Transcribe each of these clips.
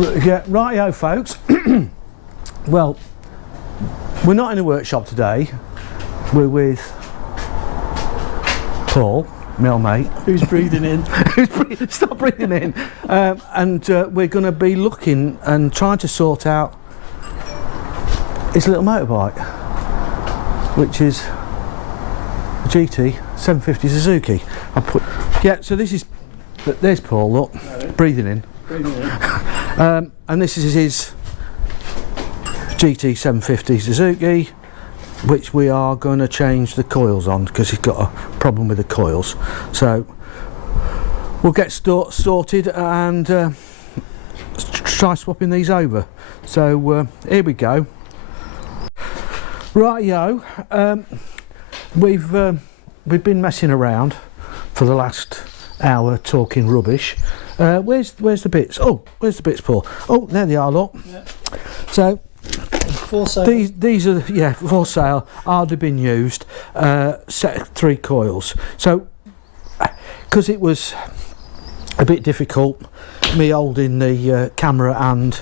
press. Yeah, rightio folks. Well, we're not in a workshop today. We're with Paul, my old mate. Who's breathing in? Stop breathing in. And we're going to be looking and trying to sort out his little motorbike, which is a GT 750 Suzuki. So this is, there's Paul, look, breathing in. And this is his GT 750 Suzuki, which we are going to change the coils on because he's got a problem with the coils. So we'll get sorted and try swapping these over. So here we go. Rightio, we've been messing around for the last hour talking rubbish. Where's the bits? Oh, where's the bits, Paul? Oh, there they are, look. Yeah. So for sale. These are, yeah, for sale, hardly been used, set of 3 coils. So because it was a bit difficult, me holding the camera and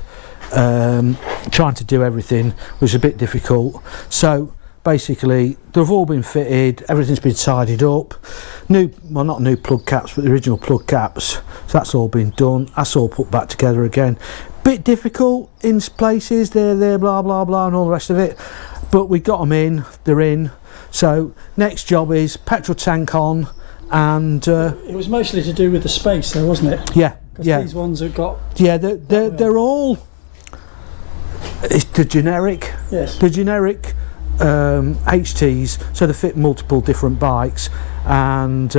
trying to do everything was a bit difficult. So basically they've all been fitted, everything's been tidied up, well, not new plug caps, but the original plug caps. So that's all been done, that's all put back together again. Bit difficult in places, there, blah blah blah, and all the rest of it, but we got them in, they're in. So next job is petrol tank on, and it was mostly to do with the space though, wasn't it? Yeah, yeah. These ones have got, yeah, they're all, it's the generic, yes, the generic HTs, so they fit multiple different bikes, and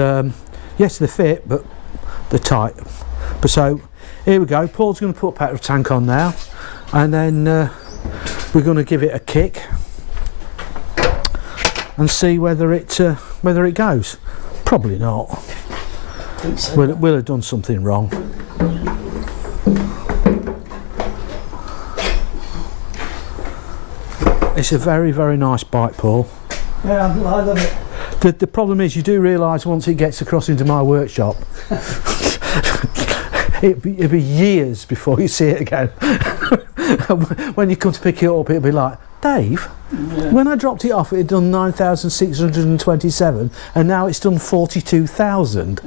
yes, they fit, but they're tight. But so here we go. Paul's going to put a petrol tank on now, and then we're going to give it a kick and see whether it goes. Probably not. So. We'll have done something wrong. It's a very, very nice bike, Paul. Yeah, I love it. The problem is, you do realise once it gets across into my workshop, it'll be years before you see it again. When you come to pick it up, it'll be like, Dave, when I dropped it off, it had done 9,627, and now it's done 42,000.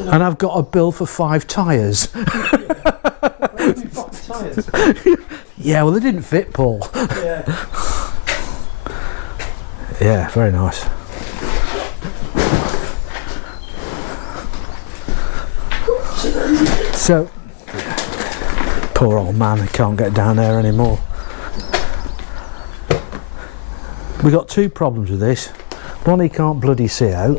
And I've got a bill for 5 tyres. Only 5 tyres? Yeah, well, they didn't fit, Paul. Yeah. Yeah, very nice. So, poor old man, he can't get down there anymore. We got 2 problems with this. One, he can't bloody see out.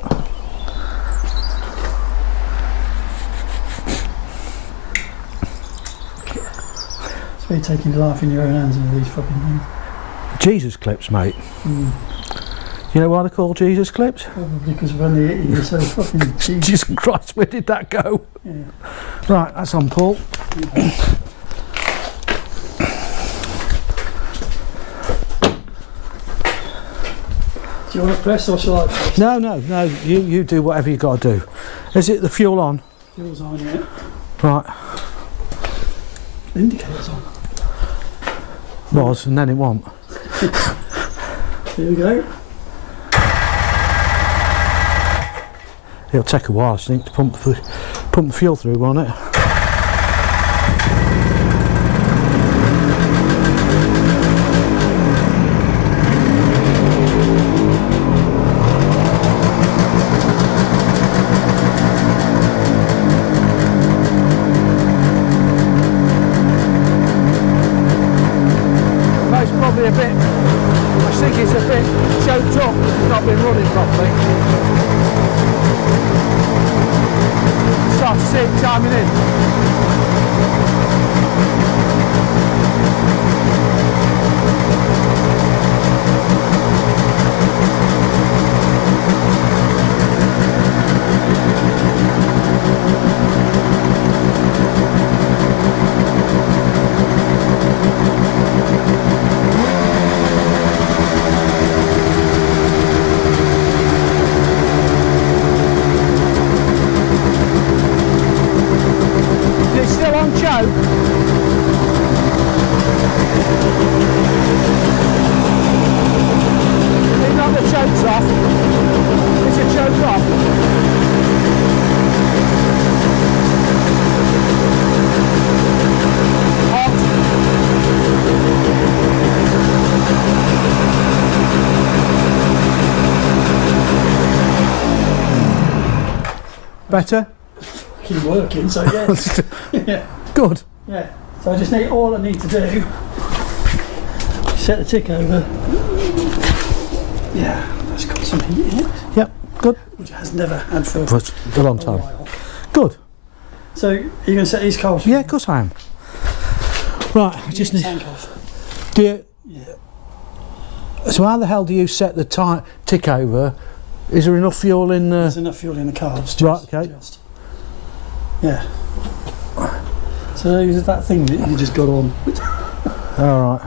It's really taking life in your own hands with these fucking things. Jesus clips, mate. Mm. You know why they're called Jesus clips? Probably because when they hit you, you're so fucking Jesus Christ, where did that go? Yeah. Right, that's on, Paul. Yeah. Do you want to press or shall I press? No, you do whatever you got to do. Is it the fuel on? Fuel's on, yeah. Right. The indicator's on. Was, and then it won't. Here we go. It'll take a while, I think, to pump the fuel through, won't it? It's probably a bit, I think it's a bit choked up because it's not been running properly. Start to see it timing in. don't choke. Even though the choke's off. Is the choke off? Better? Keep working, so yes. Yeah. Good. Yeah. So I just need, all I need to do, set the tick over. Yeah, that's got some heat in it. Yep, good. Which it has never had for a long time. while. Good. So you're going to set these coils for Yeah, of course I am. Right, I just need... tank off. Do you, Yeah. so how the hell do you set the tick over? Is there enough fuel in the... There's enough fuel in the carbs. Right, okay. Yeah. So there's that thing that you just got on. All right.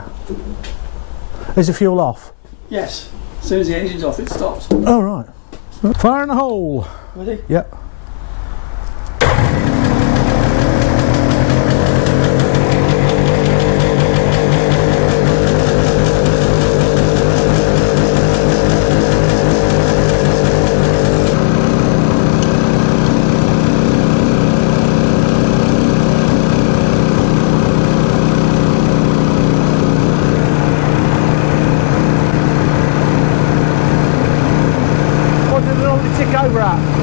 Is the fuel off? Yes. As soon as the engine's off, it stops. All right. Fire in the hole. Ready? Yep. Tick over at?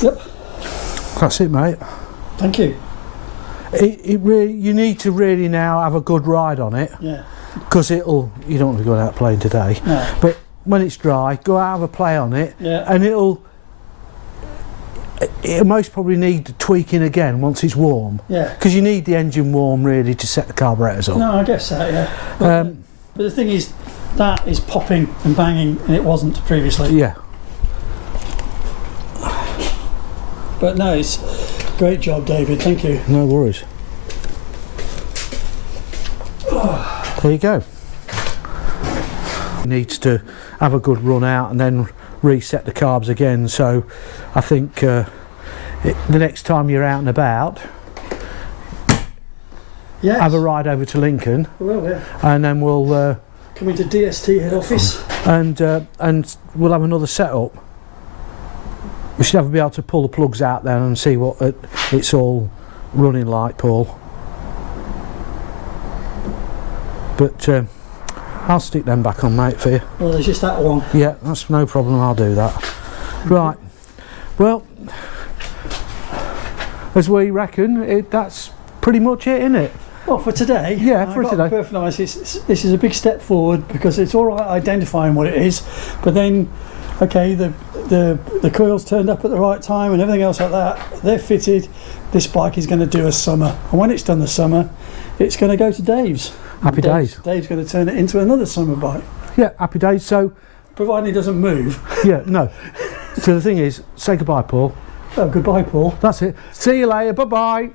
Yep. That's it, mate. Thank you. It really, you need to really now have a good ride on it. Yeah. Because you don't want to go out playing today. No. But when it's dry, go out have a play on it. Yeah. And it'll most probably need tweaking again once it's warm. Yeah. Because you need the engine warm really to set the carburetors up. No, I guess that, yeah. But the thing is, that is popping and banging, and it wasn't previously. Yeah. But no, it's great job, David. Thank you. No worries. There you go. Needs to have a good run out and then reset the carbs again. So I think the next time you're out and about, yes, have a ride over to Lincoln. Well, yeah. And then we'll come into DST head office. And we'll have another setup. We should be able to pull the plugs out then and see what it's all running like, Paul. But I'll stick them back on, mate, for you. Well, there's just that one. Yeah, that's no problem, I'll do that. Right, well, as we reckon, that's pretty much it, isn't it? Well, for today, yeah, for today. Perfect nice. This is a big step forward because it's all right identifying what it is, but then, okay, the coils turned up at the right time and everything else like that. They're fitted. This bike is going to do a summer, and when it's done the summer, it's going to go to Dave's. Happy days. Dave's going to turn it into another summer bike. Yeah, happy days. So, provided he doesn't move. Yeah, no. So the thing is, say goodbye, Paul. Oh, goodbye, Paul. That's it. See you later. Bye bye.